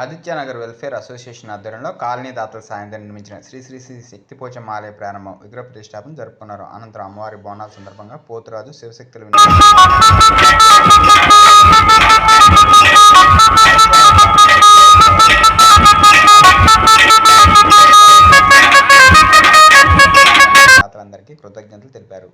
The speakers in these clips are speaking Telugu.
ఆదిత్యనగర్ వెల్ఫేర్ అసోసియేషన్ ఆధ్వర్యంలో కాలనీ దాతల సాయంతో నిర్మించిన శ్రీ శ్రీ శ్రీ శక్తిపోచమ్మ ఆలయ ప్రారంభం విగ్రహ ప్రతిష్టాపన జరుపుకున్నారు. అనంతరం అమ్మవారి బోనాల సందర్భంగా పోతురాజు శివశక్తుల దాతలందరికీ కృతజ్ఞతలు తెలిపారు.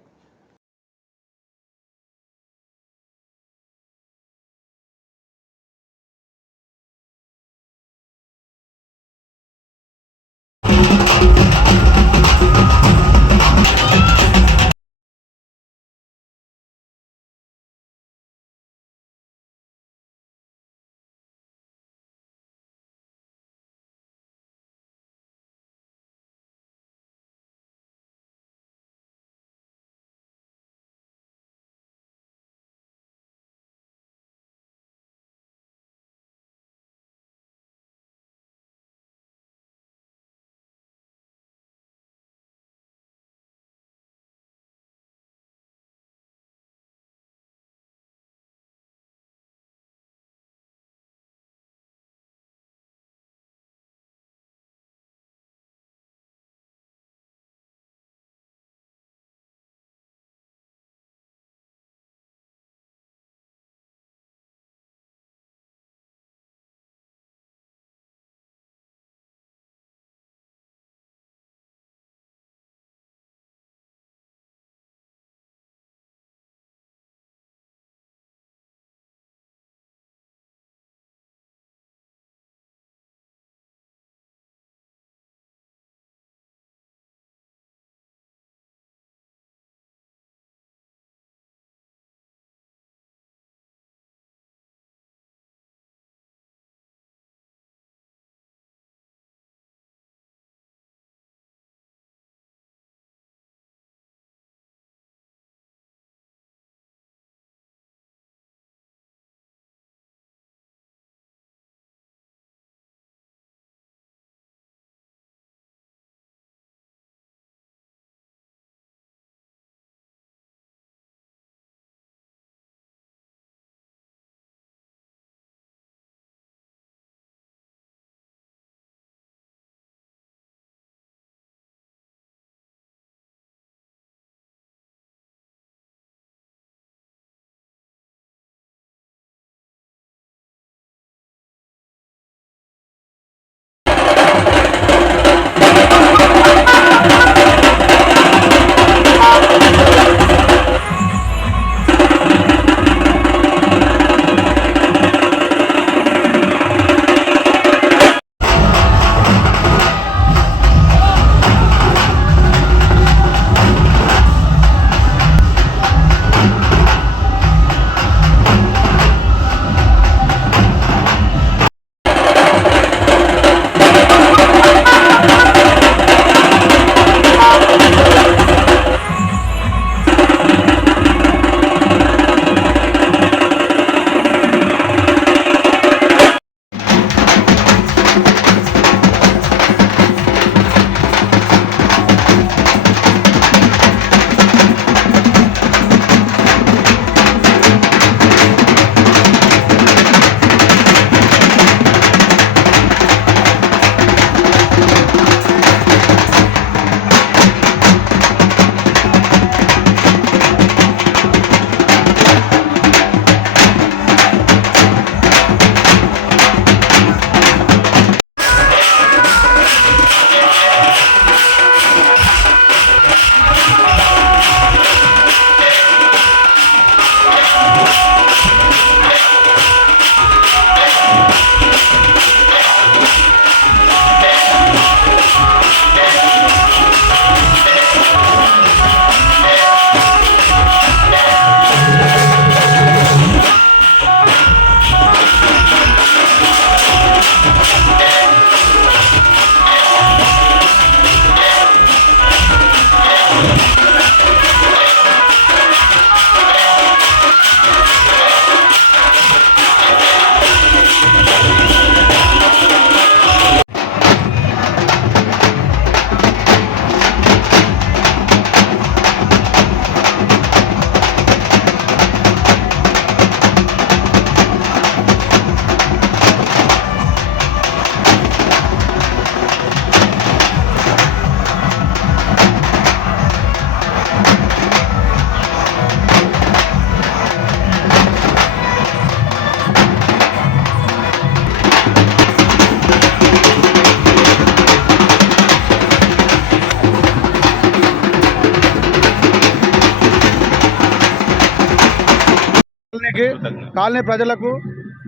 కాలనీ ప్రజలకు,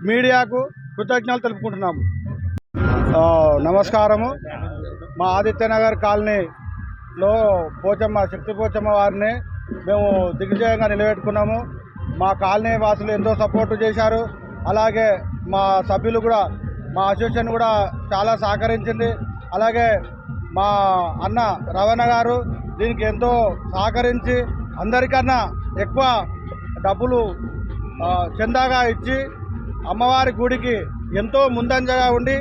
మీడియాకు కృతజ్ఞతలు తెలుపుకుంటున్నాము. నమస్కారము. మా ఆదిత్యనగర్ కాలనీలో శక్తి పోచమ్మ వారిని మేము దిగ్విజయంగా నిలబెట్టుకున్నాము. మా కాలనీ వాసులు ఎంతో సపోర్టు చేశారు. అలాగే మా సభ్యులు కూడా, మా అసోసియేషన్ కూడా చాలా సహకరించింది. అలాగే మా అన్న రవణ గారు దీనికి ఎంతో సహకరించి అందరికన్నా ఎక్కువ డబ్బులు చందాగా ఇచ్చి అమ్మవారి గుడికి ఎంతో ముందంజగా ఉండి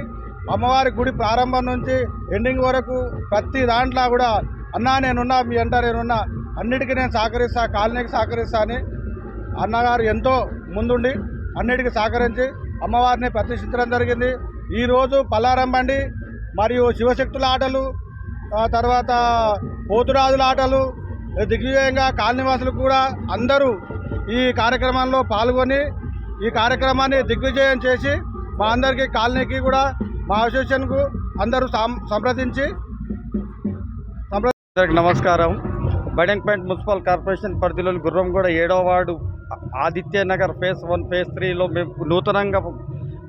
అమ్మవారి గుడి ప్రారంభం నుంచి ఎండింగ్ వరకు ప్రతి దాంట్లో కూడా అన్నా నేనున్నా, మీ అంట నేనున్నా, అన్నిటికీ నేను సహకరిస్తా, కాలనీకి సహకరిస్తా అని అన్నగారు ఎంతో ముందుండి అన్నిటికీ సహకరించి అమ్మవారిని ప్రతిష్ఠించడం జరిగింది. ఈరోజు పల్లారం బండి మరియు శివశక్తుల ఆటలు, తర్వాత పోతురాజుల ఆటలు దిగ్విజయంగా కాలనీవాసులు కూడా అందరూ ఈ కార్యక్రమంలో పాల్గొని ఈ కార్యక్రమాన్ని దిగ్విజయం చేసి మా అందరికీ కాలనీకి కూడా మా అసోసియేషన్కు అందరూ సంప్రదించి. నమస్కారం. బైడంపేట్ మున్సిపల్ కార్పొరేషన్ పరిధిలోని గుర్రంగూడ 7వ వార్డు ఆదిత్యనగర్ ఫేజ్ 1, ఫేజ్ 3లో మేము నూతనంగా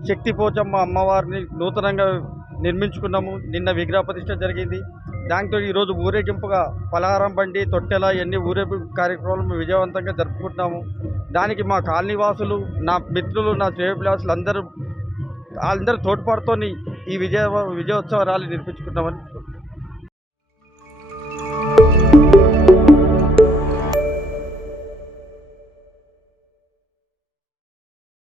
శక్తి పోచమ్మ అమ్మవారిని నూతనంగా నిర్మించుకున్నాము. నిన్న విగ్రహ ప్రతిష్ఠ జరిగింది. దాంతో ఈరోజు ఊరేగింపుగా పలహారం బండి, తొట్టెల ఇవన్నీ ఊరేగింపు కార్యక్రమాలు మేము విజయవంతంగా జరుపుకుంటున్నాము. దానికి మా కాలనీ వాసులు, నా మిత్రులు, నా శ్రేయోభిలాషులు అందరూ తోడ్పాటుతో ఈ విజయోత్సవ ర్యాలీ నిర్మించుకుంటామని